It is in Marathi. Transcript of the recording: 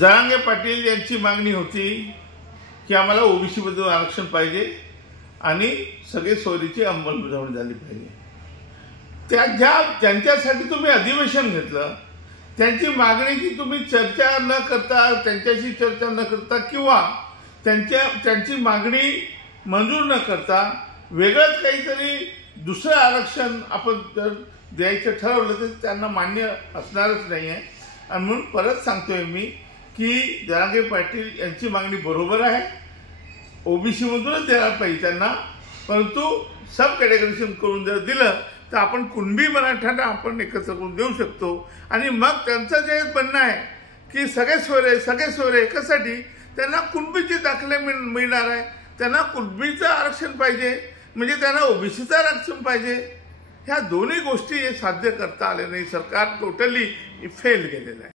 जरांगे पाटील यांची मागणी होती की आम्हाला ओबीसी मध्ये आरक्षण पाहिजे आणि सगळे सोयरीची अंमलबजावणी झाली पाहिजे। ज्यांच्यासाठी तुम्ही अधिवेशन घेतलं त्यांची मागणी की तुम्ही चर्चा न करता, त्यांच्याशी चर्चा न करता किंवा त्यांची मागणी मंजूर न करता वेगळंच काहीतरी दुसरं आरक्षण आपण जर द्यायचं ठरवलं तर त्यांना मान्य असणारच नाही आहे। आणि म्हणून परत सांगतोय मी की जरांगे पाटील यांची मागणी बरोबर आहे, ओबीसी मधूनच द्यायला पाहिजे त्यांना, परंतु सब कॅटेगरीशन करून जर दिलं तर आपण कुणबी मराठ्यांना आपण एकत्र करून देऊ शकतो। आणि मग त्यांचं जे म्हणणं आहे की सगळे सोयरे एकासाठी त्यांना कुणबीचे दाखले मिळणार आहे, त्यांना कुणबीचं आरक्षण पाहिजे म्हणजे त्यांना ओबीसीचं आरक्षण पाहिजे, ह्या दोन्ही गोष्टी साध्य करता आले नाही। सरकार टोटली फेल गेलेलं आहे।